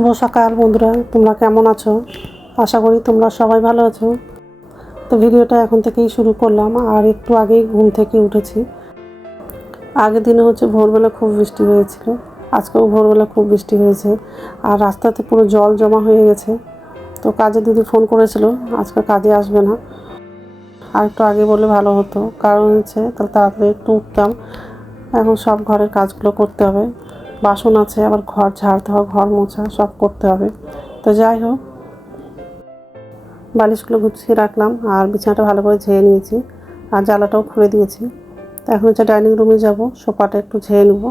শুভ সকাল বন্ধুরা, তোমরা কেমন আছো? আশা করি তোমরা সবাই ভালো আছো। তো ভিডিওটা এখন থেকেই শুরু করলাম। আর একটু আগেই ঘুম থেকে উঠেছি। আগের দিনে ভোরবেলা খুব বৃষ্টি হয়েছিল, আজকেও ভোরবেলা খুব বৃষ্টি হয়েছে। আর রাস্তাতে পুরো জল জমা হয়ে গেছে। তো কাজের দিদি ফোন করেছিল আজকে কাজে আসবে না। আর একটু আগে বললে ভালো হতো, কারণ তাহলে তাড়াতাড়ি একটু উঠতাম। এখন সব ঘরের কাজগুলো করতে হবে, বাসন আছে, আবার ঘর ঝাড়তে হবে, ঘর মোছা সব করতে হবে। তো যাই হোক, বালিশগুলো গুছিয়ে রাখলাম আর বিছানাটা ভালো করে ঝেড়ে নিয়েছি আর জ্বালাটাও খুলে দিয়েছি। তো এখন ডাইনিং রুমে যাব, সোফাটা একটু ঝেড়ে নেব।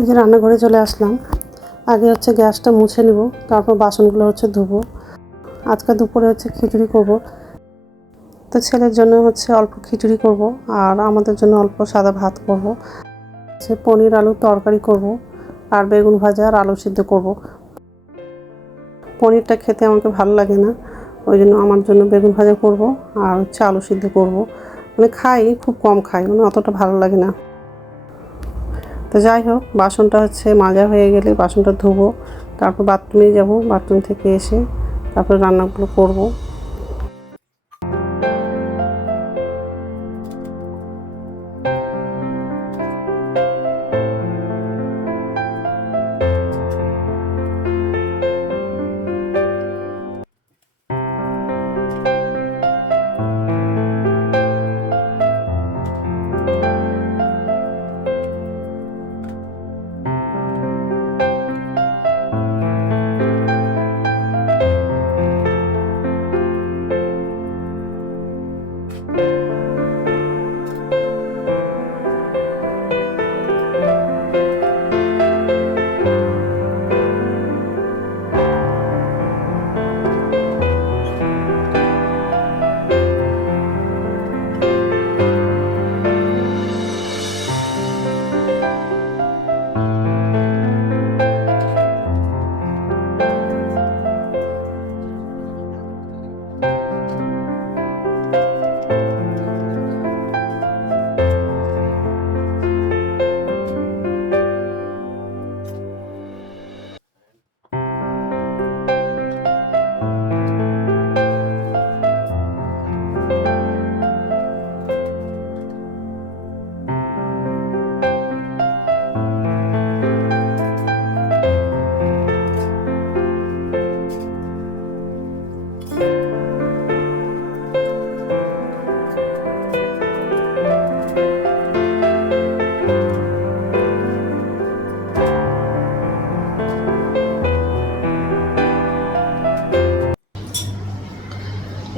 এই যে রান্নাঘরে চলে আসলাম। আগে গ্যাসটা মুছে নেব, তারপর বাসনগুলো ধুবো। আজকে দুপুরে খিচুড়ি করব। তো ছেলের জন্য অল্প খিচুড়ি করব আর আমাদের জন্য অল্প সাদা ভাত করব। পনির আলুর তরকারি করব আর বেগুন ভাজা আর আলু সিদ্ধ করব। পনিরটা খেতে আমাকে ভালো লাগে না, ওই জন্য আমার জন্য বেগুন ভাজা করব আর আলু সিদ্ধ করব। খাই, খুব কম খাই, অতটা ভালো লাগে না। তো যাই হোক, বাসনটা মাজা হয়ে গেলে বাসনটা ধুবো, তারপর বাথরুমে যাব। বাথরুম থেকে এসে তারপর রান্নাগুলো করব।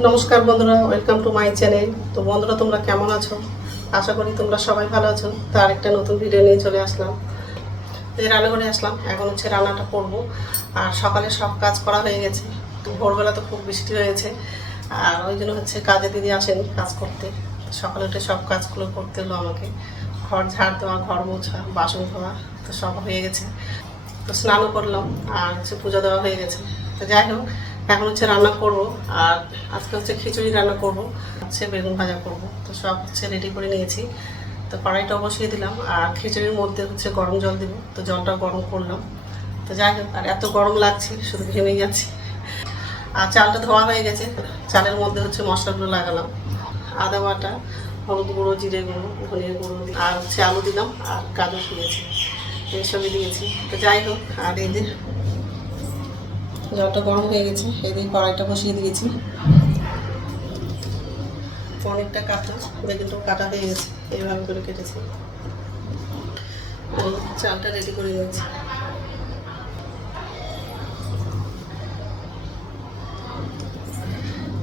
নমস্কার বন্ধুরা, ওয়েলকাম টু মাই চ্যানেল। তো বন্ধুরা, তোমরা কেমন আছো? আশা করি তোমরা সবাই ভালো আছো। তো আরেকটা নতুন ভিডিও নিয়ে চলে আসলাম। এই রান্নাঘরে আসলাম, এখন রান্নাটা করবো। আর সকালে সব কাজ করা হয়ে গেছে। তো ভোরবেলা তো খুব বৃষ্টি হয়েছে, আর ওই জন্য কাজে দিদি আসেনি কাজ করতে। সকালে উঠে সব কাজগুলো করতে হলো আমাকে। ঘর ঝাড় দেওয়া, ঘর মোছা, বাসন ধোয়া তো সব হয়ে গেছে। তো স্নানও করলাম আর পুজো দেওয়া হয়ে গেছে। তো যাই হোক, এখন রান্না করব। আর আজকে খিচুড়ি রান্না করব, বেগুন ভাজা করব। তো সব রেডি করে নিয়েছি। তো কড়াইটা বসিয়ে দিলাম আর খিচুড়ির মধ্যে গরম জল দিব। তো জলটা গরম করলাম। তো যাই হোক, আর এত গরম লাগছে, শুধু ঘেমে যাচ্ছি। আর চালটা ধোয়া হয়ে গেছে। চালের মধ্যে মশলাগুলো লাগালাম। আদা বাটা, হলুদ গুঁড়ো, জিরে গুঁড়ো, ধনিয়া গুঁড়ো আর আলু দিলাম আর গাজর দিয়েছি, এইসবই দিয়েছি। তো যাই হোক, আর এই যে জলটা গরম হয়ে গেছে, এই দিয়ে কড়াইটা বসিয়ে দিয়েছি। পনিরটা কাটা, বেগুনটাও কাটা হয়ে গেছে, এইভাবে করে কেটেছি। আমি চালটা রেডি করে নিয়েছি।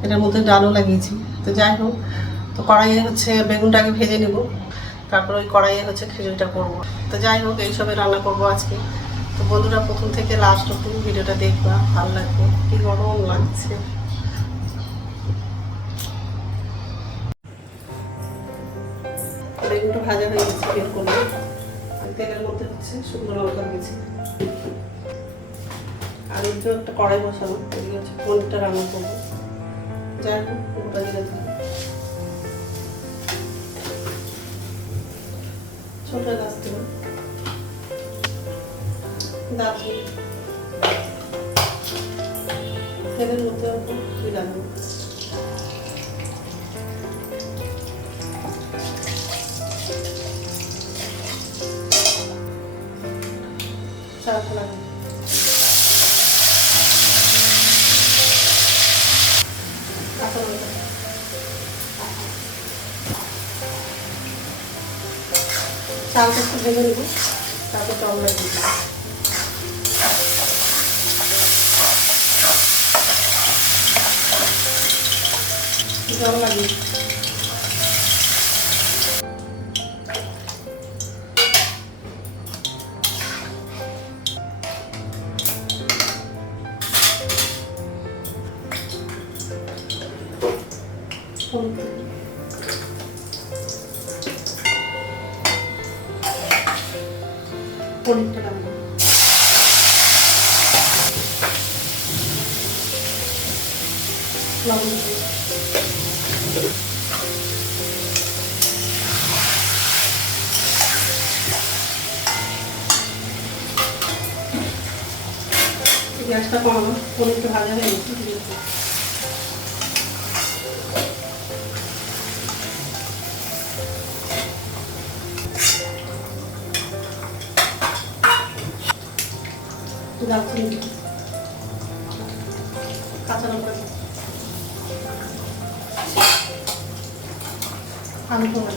এটার মধ্যে ডালও লাগিয়েছি। তো যাই হোক, তো কড়াইয়ে হচ্ছে বেগুনটাকে ভেজে নেব, তারপর ওই কড়াইয়ে হচ্ছে খিচুড়িটা করবো। তো যাই হোক, এইসবে রান্না করবো আজকে। তো বন্ধুরা প্রথম থেকে লাস্ট অব্দি ভিডিওটা দেখবা, ভালো লাগবে। কি গরম লাগছে। বেগুনটা ভাজা হয়ে গেছে, বের করবো। আর তেলের মধ্যে হচ্ছে শুকনো লঙ্কা দিয়েছি। আর একটু একটা কড়াই বসাবো, এদিকে হচ্ছে পনিরটা রান্না করবো। যাই হোক, গোটা জিরে দিলাম, ছোট গাছ দিলাম, দারচিনি, তেলের মধ্যে অল্প দিলাম, চালটা লাগাবো, কাঁচা লঙ্কা, চালটা একটু ভেজে নেব, তারপর জল লাগিয়ে দেবো। জল লাগিয়ে পনিরটা রান্না লবণ দিয়ে গ্যাসটা কমানো, পনিরটা ভাজা হয়ে গেছে। দারচিনি, কাঁচা লঙ্কা, আলু পোড়া,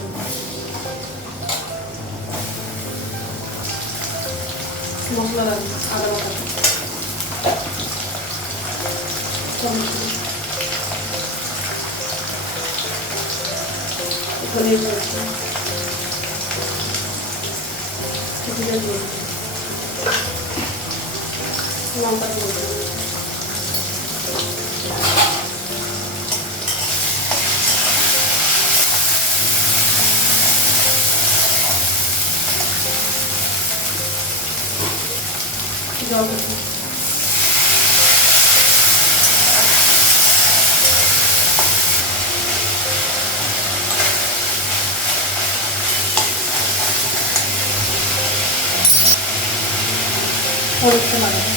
মশলা লাগবে, আদা বাটা, ধনিয়া গুঁড়ো, লঙ্কা গুঁড়ো, জল, পরিষ্কার লাগাবো।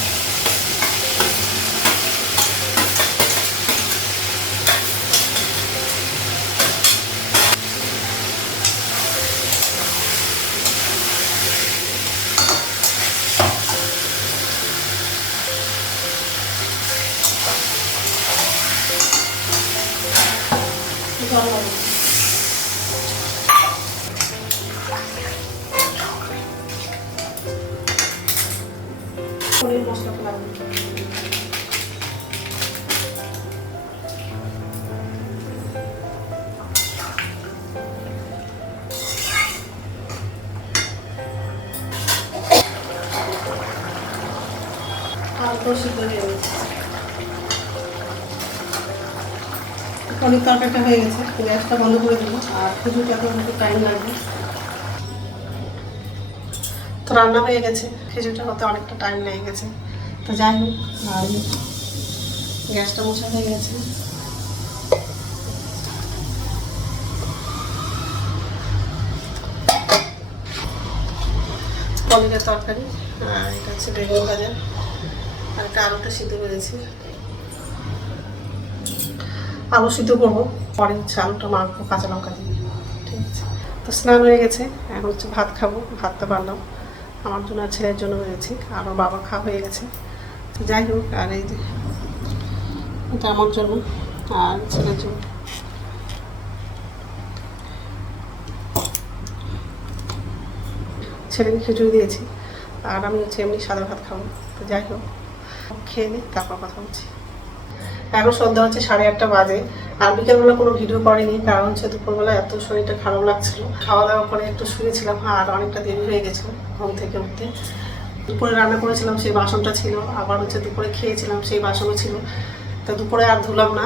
জল লাগাবো, পনির মশলাটা লাগাবো। আলু সিদ্ধ হয়ে গেছে, পনির তরকারিটা হয়ে গেছে। গ্যাসটা বন্ধ করে দেবো। আর খিচুড়িটা একটু টাইম লাগবে। তো রান্না হয়ে গেছে, খিচুড়িটা হতে অনেকটা টাইম লেগে গেছে। তো যাই হোক, আর গ্যাসটা মোছা হয়ে গেছে। পনিরের তরকারি, আর এটা হচ্ছে বেগুন ভাজা, আর একটা আলুটা সিদ্ধ করেছি। আলু সিদ্ধ করবো, পরে হচ্ছে আলুটা মাখবো কাঁচা লঙ্কা দিয়ে। ঠিক আছে, তো স্নান হয়ে গেছে, এখন হচ্ছে ভাত খাবো। ভাতটা বাড়লাম আমার জন্য আর ছেলের জন্য হয়েছি, আর ওর বাবা খাওয়া হয়ে গেছে। তো যাই হোক, আর এই যে এটা আমার জন্য আর ছেলের জন্য। ছেলেকে খিচুড়ি দিয়েছি, আর আমি হচ্ছে এমনি সাদা ভাত খাবো। তো যাই হোক, খেয়ে নিই, তারপর কথা বলছি। এখন সন্ধ্যা হচ্ছে 8:30 বাজে। আর বিকেলবেলা কোনো ভিডিও করিনি, কারণ হচ্ছে দুপুরবেলা এত শরীরটা খারাপ লাগছিল। খাওয়া দাওয়া করে একটু শুয়েছিলাম, আর অনেকটা দেরি হয়ে গেছিলো ঘুম থেকে উঠতে। দুপুরে রান্না করেছিলাম, সেই বাসনটা ছিল, আবার হচ্ছে দুপুরে খেয়েছিলাম, সেই বাসনও ছিল। তো দুপুরে আর ধুলাম না,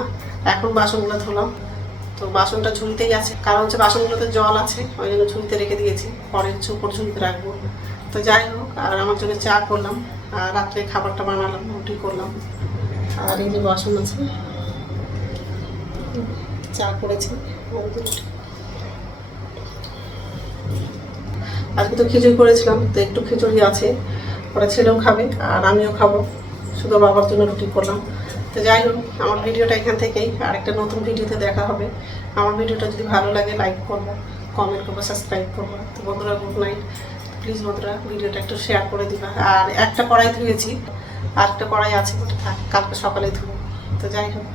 এখন বাসনগুলো ধুলাম। তো বাসনটা ঝুড়িতেই আছে, কারণ হচ্ছে বাসনগুলোতে জল আছে, ওই জন্য ঝুড়িতে রেখে দিয়েছি, পরে হচ্ছে উপর ঝুড়িতে রাখবো। তো যাই হোক, আর আমার জন্য চা করলাম, আর রাত্রে খাবারটা বানালাম, রুটি করলাম। আর এই যে বাসন আছে, চা করেছি। আজকে তো খিচুড়ি করেছিলাম, তো একটু খিচুড়ি আছে, ওরা ছেলেও খাবে আর আমিও খাবো, শুধু বাবার জন্য রুটি করলাম। তো যাই হোক, আমার ভিডিওটা এখান থেকেই, আর একটা নতুন ভিডিওতে দেখা হবে। আমার ভিডিওটা যদি ভালো লাগে লাইক করবো, কমেন্ট করবো, সাবস্ক্রাইব করবো। তো বন্ধুরা, গুড নাইট। প্লিজ বন্ধুরা, ভিডিওটা একটু শেয়ার করে দিবা। আর একটা কড়াই ধুয়েছি, আর একটা কড়াই আছে, ওটা থাক, কালকে সকালে ধুবো। তো যাই হোক।